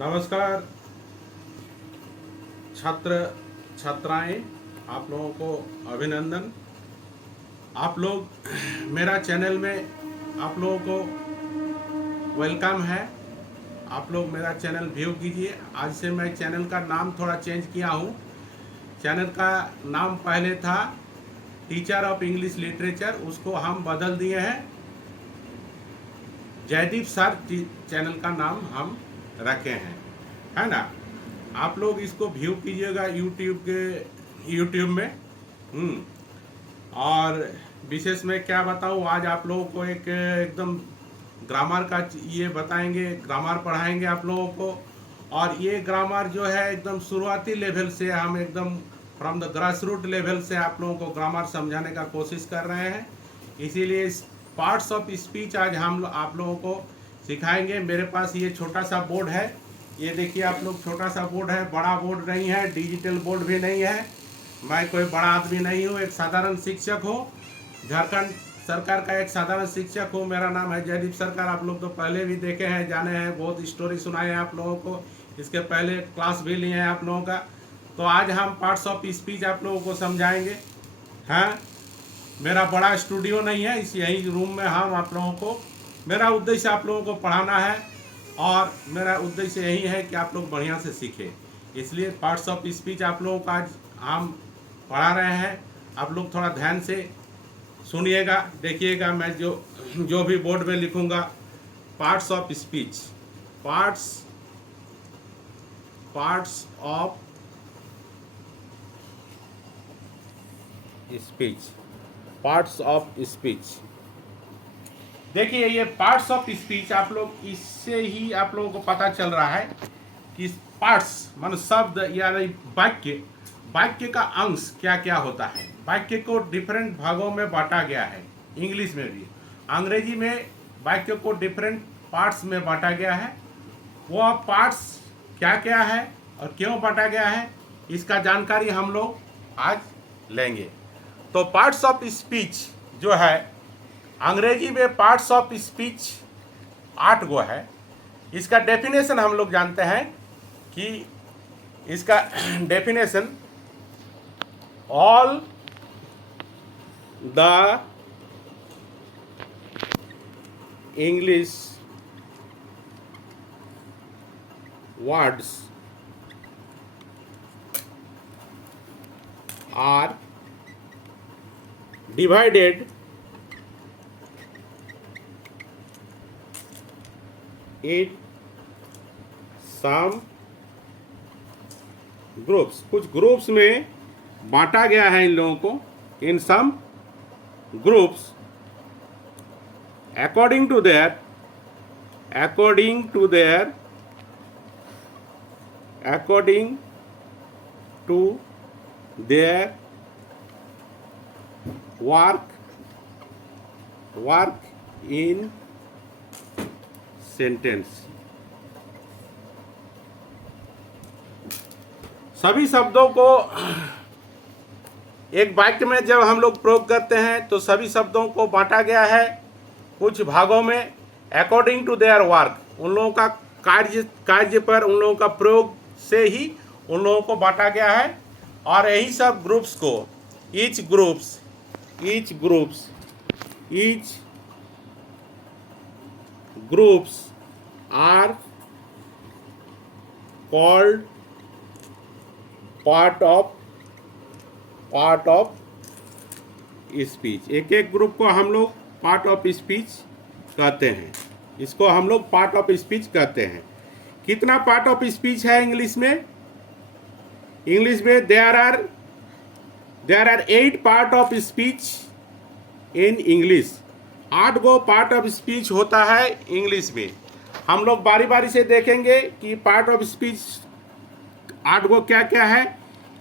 नमस्कार छात्र छात्राएं, आप लोगों को अभिनंदन। आप लोग मेरा चैनल में आप लोगों को वेलकम है। आप लोग मेरा चैनल व्यू कीजिए। आज से मैं चैनल का नाम थोड़ा चेंज किया हूँ। चैनल का नाम पहले था टीचर ऑफ इंग्लिश लिटरेचर, उसको हम बदल दिए हैं जयदीप सर चैनल का नाम हम रखे हैं, है ना। आप लोग इसको व्यू कीजिएगा यूट्यूब में। और विशेष में क्या बताऊँ, आज आप लोगों को एक एकदम ग्रामर का ये बताएंगे, ग्रामर पढ़ाएंगे आप लोगों को। और ये ग्रामर जो है एकदम शुरुआती लेवल से, हम एकदम from the grass root level से आप लोगों को ग्रामर समझाने का कोशिश कर रहे हैं। इसीलिए पार्ट्स ऑफ स्पीच आज हम आप लोगों को सिखाएंगे। मेरे पास ये छोटा सा बोर्ड है, ये देखिए आप लोग, छोटा सा बोर्ड है, बड़ा बोर्ड नहीं है, डिजिटल बोर्ड भी नहीं है। मैं कोई बड़ा आदमी नहीं हूँ, एक साधारण शिक्षक हूँ, झारखंड सरकार का एक साधारण शिक्षक हूँ। मेरा नाम है जयदीप सरकार। आप लोग तो पहले भी देखे हैं, जाने हैं, बहुत स्टोरी सुनाए हैं आप लोगों को, इसके पहले क्लास भी लिए हैं आप लोगों का। तो आज हम पार्ट्स ऑफ स्पीच आप लोगों को समझाएंगे। हाँ, मेरा बड़ा स्टूडियो नहीं है, इस यही रूम में हम आप लोगों को, मेरा उद्देश्य आप लोगों को पढ़ाना है और मेरा उद्देश्य यही है कि आप लोग बढ़िया से सीखें। इसलिए पार्ट्स ऑफ स्पीच आप लोगों को आज हम पढ़ा रहे हैं। आप लोग थोड़ा ध्यान से सुनिएगा, देखिएगा। मैं जो भी बोर्ड में लिखूंगा, parts of speech, parts of speech, parts of speech. देखिए, ये पार्ट्स ऑफ स्पीच आप लोग, इससे ही आप लोगों को पता चल रहा है कि पार्ट्स मान शब्द यानी वाक्य, वाक्य का अंश क्या क्या होता है। वाक्य को डिफरेंट भागों में बांटा गया है, इंग्लिश में भी, अंग्रेजी में वाक्य को डिफरेंट पार्ट्स में बांटा गया है। वो पार्ट्स क्या क्या है और क्यों बांटा गया है, इसका जानकारी हम लोग आज लेंगे। तो पार्ट्स ऑफ स्पीच जो है, अंग्रेजी में पार्ट्स ऑफ स्पीच 8 गो है। इसका डेफिनेशन हम लोग जानते हैं कि इसका definition, all the English words are divided in some groups, कुछ ग्रुप्स में बांटा गया है इन लोगों को, in some groups, according to their work in sentence. सभी शब्दों को एक वाक्य में जब हम लोग प्रयोग करते हैं तो सभी शब्दों को बांटा गया है कुछ भागों में, अकॉर्डिंग टू देयर वर्क, उन लोगों का कार्य पर उन लोगों का प्रयोग से ही उन लोगों को बांटा गया है। और यही सब ग्रुप्स को, each groups are called part of speech. एक एक ग्रुप को हम लोग पार्ट ऑफ स्पीच कहते हैं, इसको हम लोग पार्ट ऑफ स्पीच कहते हैं। कितना पार्ट ऑफ स्पीच है इंग्लिश में? इंग्लिश में there are 8 part of speech in English. 8 गो पार्ट ऑफ स्पीच होता है इंग्लिश में। हम लोग बारी बारी से देखेंगे कि पार्ट ऑफ स्पीच 8 गो क्या क्या है।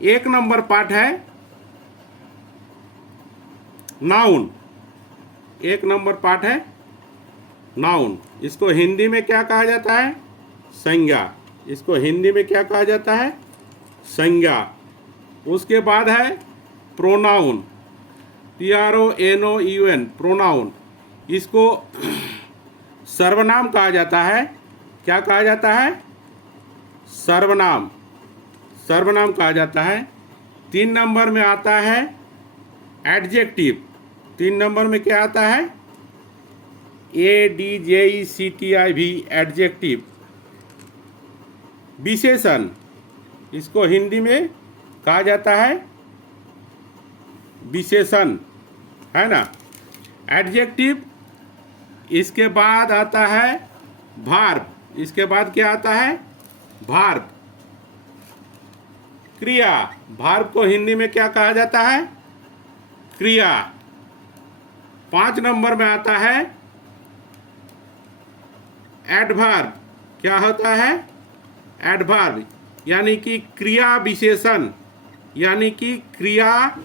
1 नंबर पार्ट है नाउन, 1 नंबर पार्ट है नाउन। इसको हिंदी में क्या कहा जाता है? संज्ञा। इसको हिंदी में क्या कहा जाता है? संज्ञा। उसके बाद है प्रोनाउन, PRONOUN, प्रोनाउन। इसको सर्वनाम कहा जाता है। क्या कहा जाता है? सर्वनाम, सर्वनाम कहा जाता है। 3 नंबर में आता है एडजेक्टिव। 3 नंबर में क्या आता है? ADJECTIV, adjective. विशेषण, इसको हिंदी में कहा जाता है विशेषण, है ना। एडजेक्टिव, इसके बाद आता है भार्ब। इसके बाद क्या आता है? भार्ब। क्रिया, भार्ब को हिंदी में क्या कहा जाता है? क्रिया। 5 नंबर में आता है एडवर्ब। क्या होता है? एडवर्ब, यानी कि क्रिया विशेषण, यानी कि क्रिया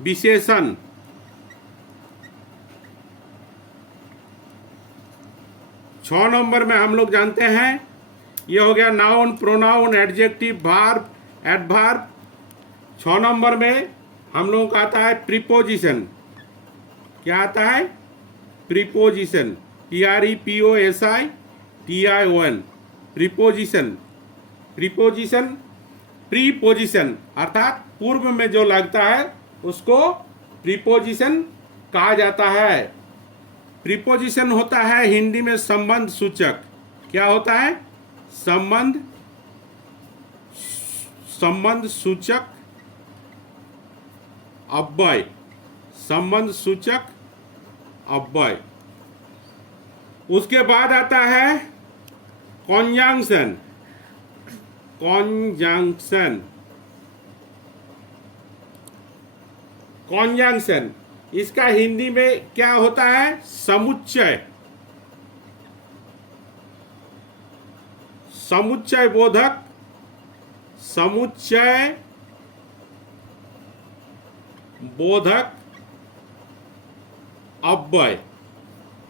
विशेषण। 6 नंबर में हम लोग जानते हैं, ये हो गया noun, pronoun, adjective, verb, adverb. 6 number में हम लोगों का आता है प्रीपोजिशन। क्या आता है? Preposition, PREPOSITION, preposition. Preposition, preposition अर्थात पूर्व में जो लगता है उसको प्रीपोजिशन कहा जाता है। प्रीपोजिशन होता है हिंदी में संबंध सूचक। क्या होता है? संबंध सूचक अव्यय, संबंध सूचक अव्यय। उसके बाद आता है कॉन्जंक्शन। कॉन्जंक्शन, कॉन्जंक्शन, इसका हिंदी में क्या होता है? समुच्चय। समुच्चय बोधक, समुच्चय बोधक अव्यय।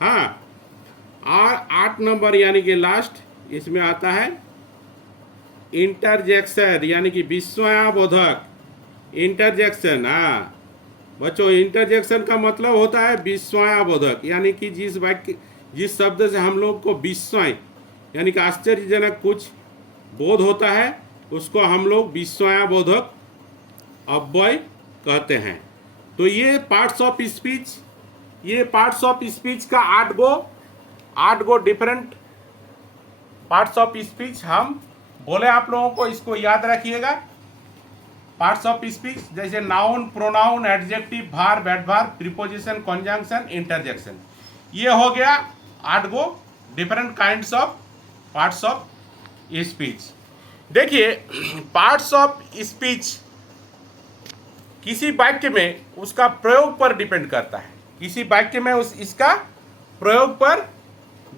हाँ, और 8 नंबर यानी कि लास्ट, इसमें आता है इंटरजेक्शन, यानी कि विस्मयाबोधक। इंटरजेक्शन, हाँ बच्चों, इंटरजेक्शन का मतलब होता है विस्मयाबोधक, यानी कि जिस वाक्य, जिस शब्द से हम लोग को विस्मय यानी कि आश्चर्यजनक कुछ बोध होता है उसको हम लोग विस्मयाबोधक अव्यय कहते हैं। तो ये पार्ट्स ऑफ स्पीच, ये पार्ट्स ऑफ स्पीच का 8 गो डिफरेंट पार्ट्स ऑफ स्पीच हम बोले आप लोगों को, इसको याद रखिएगा। पार्ट्स ऑफ स्पीच जैसे noun, pronoun, adjective, verb, adverb, preposition, conjunction, interjection. ये हो गया 8 गो different kinds of parts of speech. देखिए, पार्ट्स ऑफ स्पीच किसी वाक्य में उसका प्रयोग पर डिपेंड करता है। किसी वाक्य में इसका प्रयोग पर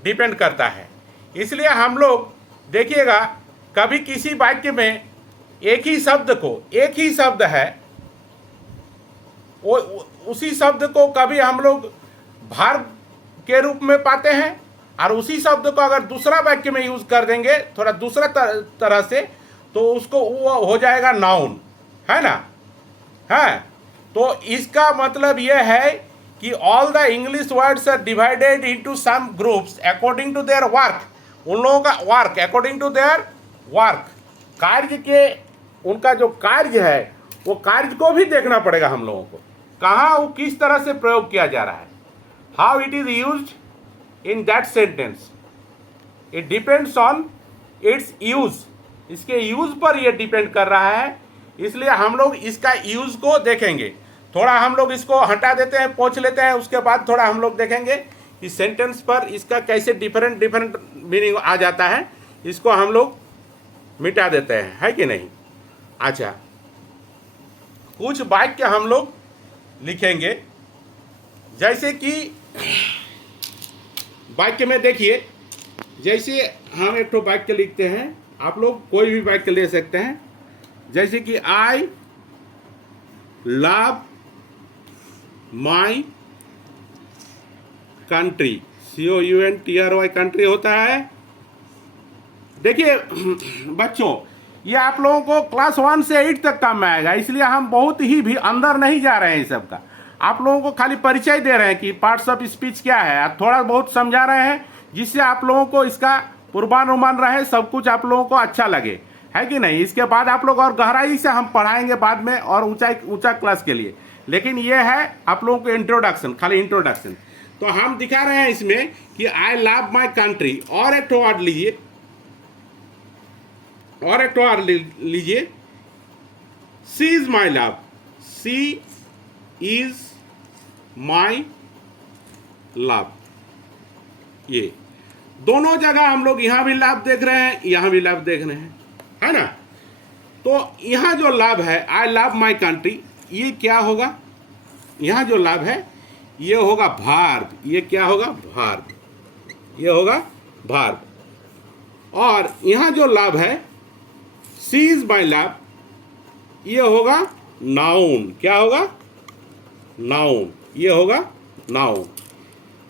डिपेंड करता है। इसलिए हम लोग देखिएगा, कभी किसी वाक्य में एक ही शब्द को, एक ही शब्द है, वो उसी शब्द को कभी हम लोग वर्ब के रूप में पाते हैं, और उसी शब्द को अगर दूसरा वाक्य में यूज कर देंगे थोड़ा दूसरा तरह से, तो उसको वो हो जाएगा नाउन, है ना। है, तो इसका मतलब यह है कि all the English words are divided into some groups according to their work. उन लोगों का work, according to their work, कार्य के, उनका जो कार्य है वो कार्य को भी देखना पड़ेगा हम लोगों को, कहाँ वो किस तरह से प्रयोग किया जा रहा है, how it is used in that sentence. It depends on it's use, इसके यूज पर यह डिपेंड कर रहा है। इसलिए हम लोग इसका यूज को देखेंगे। थोड़ा हम लोग इसको हटा देते हैं, पोंछ लेते हैं, उसके बाद थोड़ा हम लोग देखेंगे कि सेंटेंस पर इसका कैसे डिफरेंट डिफरेंट मीनिंग आ जाता है। इसको हम लोग मिटा देते हैं, है कि नहीं। अच्छा, कुछ वाक्य हम लोग लिखेंगे, जैसे कि वाक्य में देखिए, जैसे हम एक तो वाक्य लिखते हैं, आप लोग कोई भी वाक्य ले सकते हैं, जैसे कि I love my country, COUNTRY country होता है। देखिए बच्चों, ये आप लोगों को क्लास 1 से 8 तक काम में आएगा, इसलिए हम बहुत ही भी अंदर नहीं जा रहे हैं इस सब का। आप लोगों को खाली परिचय दे रहे हैं कि पार्ट्स ऑफ स्पीच क्या है, थोड़ा बहुत समझा रहे हैं, जिससे आप लोगों को इसका पूर्वानुमान रहे, सब कुछ आप लोगों को अच्छा लगे। है कि नहीं। इसके बाद आप लोग और गहराई से हम पढ़ाएंगे बाद में और ऊंचा क्लास के लिए, लेकिन ये है आप लोगों को इंट्रोडक्शन, खाली इंट्रोडक्शन। तो हम दिखा रहे हैं इसमें कि आई लव माई कंट्री, और एक वर्ड लीजिए, और एक वर्ड लीजिए, she is my love, she is my love. ये दोनों जगह हम लोग यहां भी लव देख रहे हैं, यहां भी लव देख रहे हैं, है ना। तो यहां जो लव है, आई लव माई कंट्री, ये क्या होगा, यहां जो लव है ये होगा भार्ब, ये क्या होगा, भार्ब, ये होगा भार्ब। और यहां जो लव है, सी इज माई लव, ये होगा नाउन, क्या होगा, नाउन, ये होगा नाउन,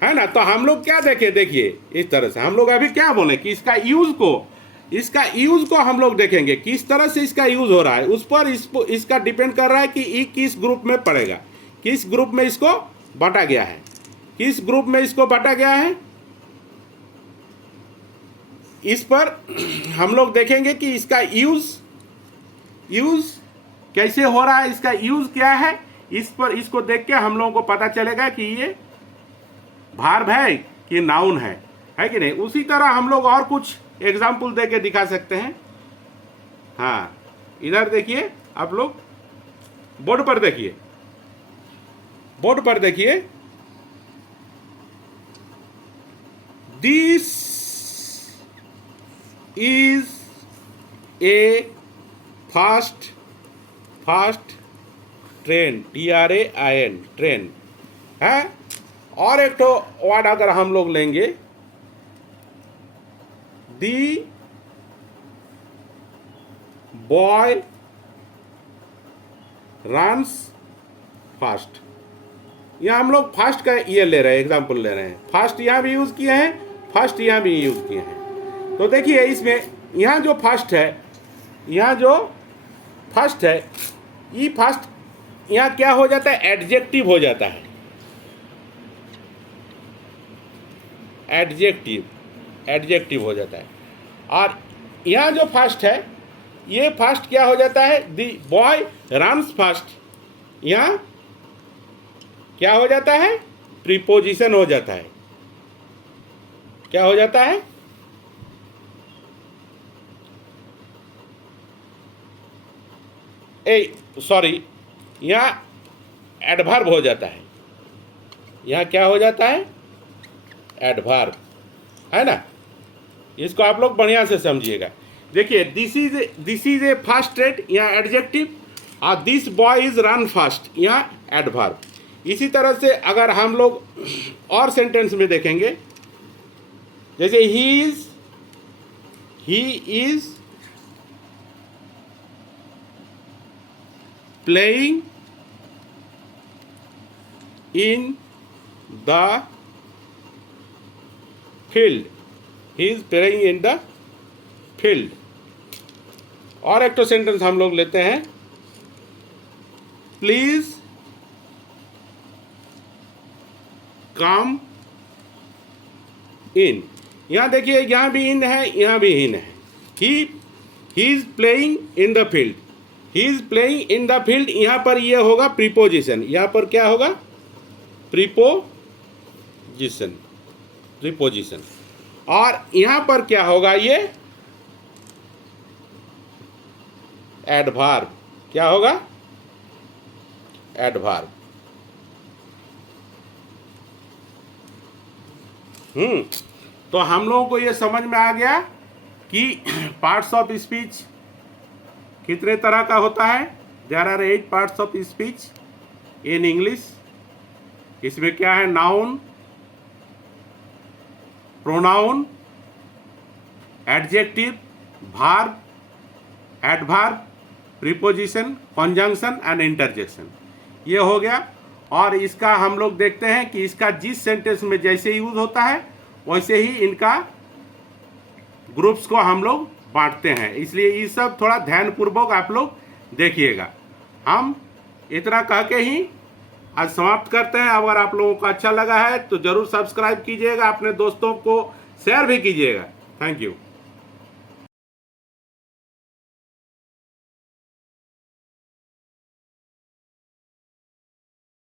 है ना। तो हम लोग क्या देखें, देखिए इस तरह से हम लोग अभी क्या बोले कि इसका यूज को हम लोग देखेंगे किस तरह से इसका यूज हो रहा है, उस पर इसका डिपेंड कर रहा है कि ये किस ग्रुप में पड़ेगा, किस ग्रुप में इसको बांटा गया है, किस ग्रुप में इसको बांटा गया है, इस पर हम लोग देखेंगे कि इसका यूज कैसे हो रहा है, इसका यूज क्या है, इस पर इसको देख के हम लोगों को पता चलेगा कि ये भार्ब है कि नाउन है कि नहीं। उसी तरह हम लोग और कुछ एग्जाम्पल दे के दिखा सकते हैं। हाँ, इधर देखिए, आप लोग बोर्ड पर देखिए, बोर्ड पर देखिए, this is a fast train, TRAIN, train है। और एक तो वर्ड अगर हम लोग लेंगे, दी बॉय रन्स फास्ट, यहाँ हम लोग फास्ट का ये ले रहे हैं, एग्जाम्पल ले रहे हैं, फास्ट यहाँ भी यूज किए हैं, फास्ट यहाँ भी यूज किए हैं। तो देखिए इसमें यहाँ जो फास्ट है, यहाँ जो फास्ट है, ये फास्ट यहाँ क्या हो जाता है, एडजेक्टिव हो जाता है, एडजेक्टिव हो जाता है। और यहाँ जो फास्ट है, ये फास्ट क्या हो जाता है, दी बॉय रन्स फास्ट, यहाँ क्या हो जाता है, प्रीपोजिशन हो जाता है, क्या हो जाता है, सॉरी, यहाँ एडवर्ब हो जाता है, यहाँ क्या हो जाता है, एडवर्ब, है ना। इसको आप लोग बढ़िया से समझिएगा। देखिए this is a fast train, यहाँ एडजेक्टिव, और this boy is run fast, यहाँ एडवर्ब। इसी तरह से अगर हम लोग और सेंटेंस में देखेंगे, जैसे he is playing in the field, he is playing in the field. और एक तो सेंटेंस हम लोग लेते हैं, प्लीज कम इन, यहाँ देखिए यहाँ भी इन है, यहाँ भी इन है। He is playing in the field, he is playing in the field, यहाँ पर ये होगा प्रीपोजिशन, यहाँ पर क्या होगा, प्रीपोजिशन। और यहाँ पर क्या होगा, ये एडवर्ब, क्या होगा, एडवर्ब। तो हम लोगों को ये समझ में आ गया कि पार्ट्स ऑफ स्पीच कितने तरह का होता है। There are 8 parts of speech in English. इसमें क्या है, noun, pronoun, adjective, verb, adverb, preposition, conjunction and interjection, ये हो गया। और इसका हम लोग देखते हैं कि इसका जिस सेंटेंस में जैसे यूज होता है वैसे ही इनका ग्रुप्स को हम लोग बांटते हैं, इसलिए ये सब थोड़ा ध्यानपूर्वक आप लोग देखिएगा। हम इतना कह के ही आज समाप्त करते हैं। अगर आप लोगों को अच्छा लगा है तो जरूर सब्सक्राइब कीजिएगा, अपने दोस्तों को शेयर भी कीजिएगा। Thank you.